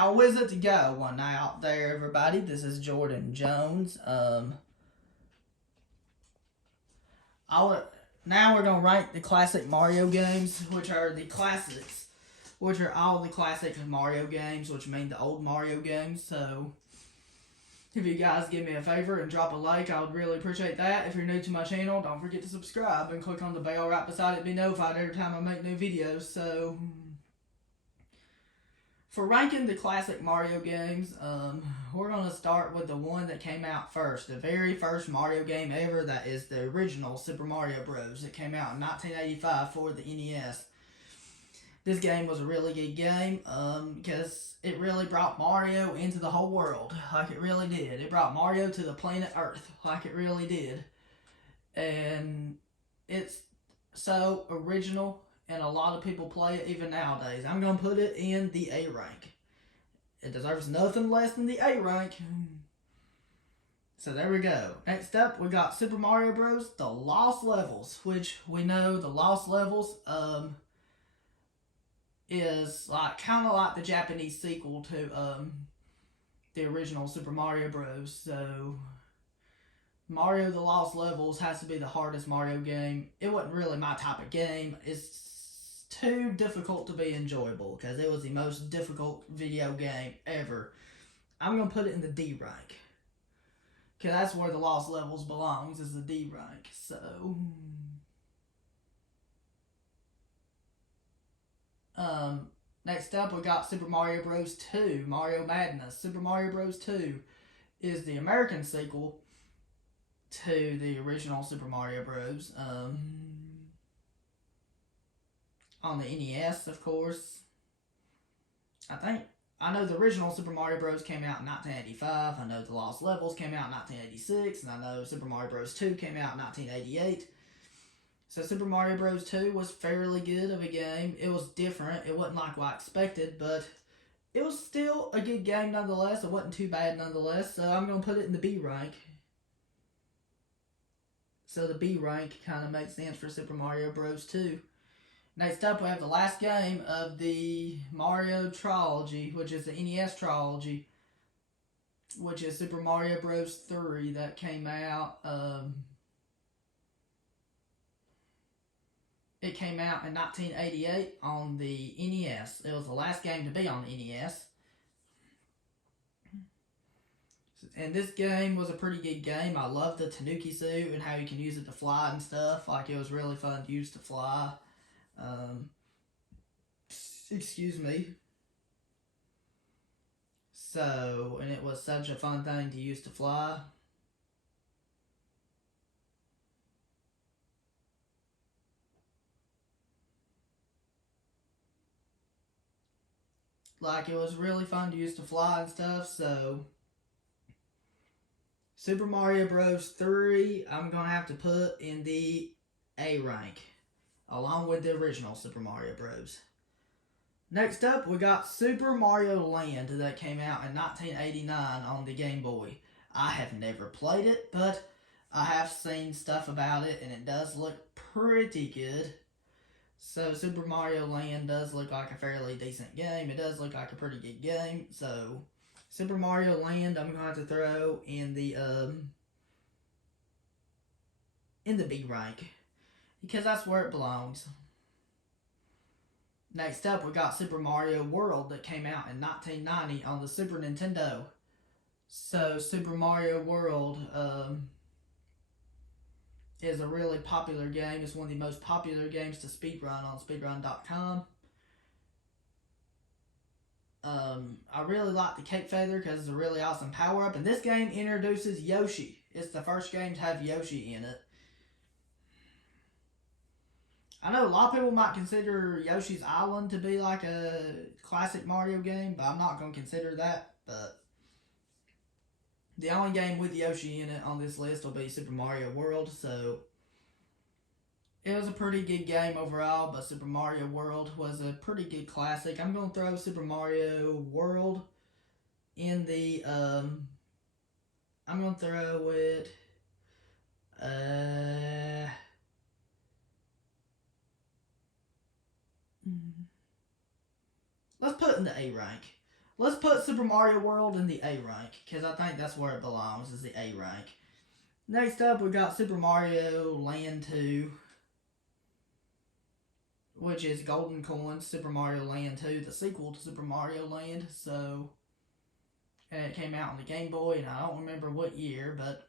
How is it to go one night out there, everybody? This is Jordan Jones. I'll, Now we're gonna rank the classic Mario games, which are the classics, which are all the classic Mario games, which mean the old Mario games. So, if you guys give me a favor and drop a like, I would really appreciate that. If you're new to my channel, don't forget to subscribe and click on the bell right beside it to be notified every time I make new videos. So, for ranking the classic Mario games, we're going to start with the one that came out first. The very first Mario game ever, that is the original Super Mario Bros. It came out in 1985 for the NES. This game was a really good game because it really brought Mario into the whole world, like it really did. It brought Mario to the planet Earth, like it really did. And it's so original, and a lot of people play it even nowadays. I'm going to put it in the A rank. It deserves nothing less than the A rank. So there we go. Next up, we got Super Mario Bros. The Lost Levels, which we know the Lost Levels is like kind of like the Japanese sequel to the original Super Mario Bros. So Mario the Lost Levels has to be the hardest Mario game. It wasn't really my type of game. It's too difficult to be enjoyable because it was the most difficult video game ever. I'm going to put it in the D rank because that's where the Lost Levels belongs, is the D rank. So next up we got Super Mario Bros. 2, Mario Madness. Super Mario Bros. 2 is the American sequel to the original Super Mario Bros. On the NES, of course. I know the original Super Mario Bros. Came out in 1985. I know the Lost Levels came out in 1986, and I know Super Mario Bros. 2 came out in 1988. So Super Mario Bros. 2 was fairly good of a game. It was different. It wasn't like what I expected, but it was still a good game nonetheless. It wasn't too bad nonetheless, so I'm going to put it in the B rank. So the B rank kind of makes sense for Super Mario Bros. 2. Next up, we have the last game of the Mario trilogy, which is the NES trilogy, which is Super Mario Bros. 3 that came out. It came out in 1988 on the NES. It was the last game to be on the NES. And this game was a pretty good game. I loved the Tanuki suit and how you can use it to fly and stuff. Like, it was really fun to use to fly. Excuse me. So, and it was such a fun thing to use to fly. Like, it was really fun to use to fly and stuff, so Super Mario Bros. 3, I'm going to have to put in the A rank, along with the original Super Mario Bros. Next up, we got Super Mario Land that came out in 1989 on the Game Boy. I have never played it, but I have seen stuff about it, and it does look pretty good. So Super Mario Land does look like a fairly decent game. It does look like a pretty good game. So Super Mario Land, I'm going to have to throw in the B rank, because that's where it belongs. Next up, we got Super Mario World that came out in 1990 on the Super Nintendo. So Super Mario World is a really popular game. It's one of the most popular games to speedrun on speedrun.com. I really like the Cape Feather because it's a really awesome power-up. And this game introduces Yoshi. It's the first game to have Yoshi in it. I know a lot of people might consider Yoshi's Island to be like a classic Mario game, but I'm not going to consider that. But the only game with Yoshi in it on this list will be Super Mario World, so it was a pretty good game overall, but Super Mario World was a pretty good classic. I'm going to throw Super Mario World in the, I'm going to throw it, let's put it in the A rank. let's put Super Mario World in the A rank, because I think that's where it belongs, is the A rank. Next up, we got Super Mario Land 2, which is Golden Coin Super Mario Land 2, the sequel to Super Mario Land. So, and it came out on the Game Boy, and I don't remember what year, but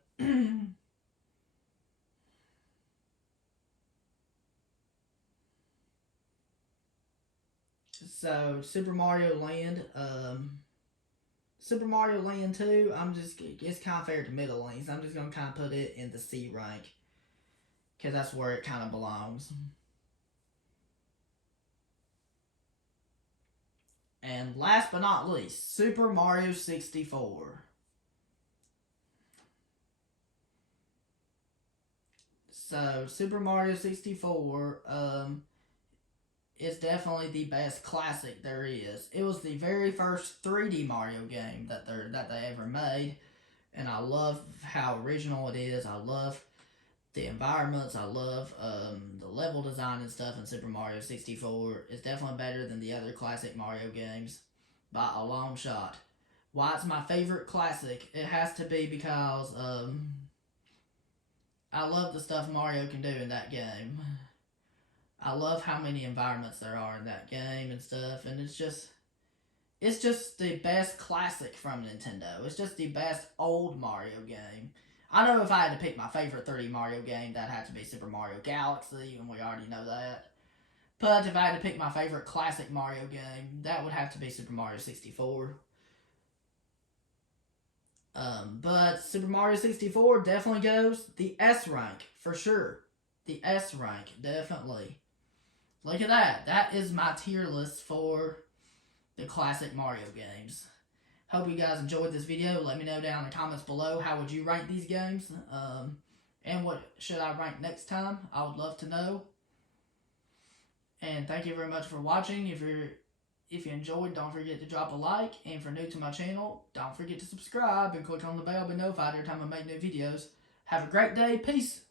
so Super Mario Land, Super Mario Land 2, it's kind of fair to middling, so I'm just going to kind of put it in the C rank, because that's where it kind of belongs. And last but not least, Super Mario 64. So, Super Mario 64, is definitely the best classic there is. It was the very first 3D Mario game that they ever made, and I love how original it is. I love the environments. I love the level design and stuff in Super Mario 64. It's definitely better than the other classic Mario games by a long shot. Why it's my favorite classic? It has to be because I love the stuff Mario can do in that game. I love how many environments there are in that game and stuff, and it's just the best classic from Nintendo. It's just the best old Mario game. I know if I had to pick my favorite 3D Mario game, that'd have to be Super Mario Galaxy, and we already know that. But if I had to pick my favorite classic Mario game, that would have to be Super Mario 64. But Super Mario 64 definitely goes the S rank, for sure. The S rank, definitely. Look at that. That is my tier list for the classic Mario games. Hope you guys enjoyed this video. Let me know down in the comments below how would you rank these games. And what should I rank next time? I would love to know. And thank you very much for watching. If you enjoyed, don't forget to drop a like. And if you're new to my channel, don't forget to subscribe and click on the bell to be notified every time I make new videos. Have a great day. Peace.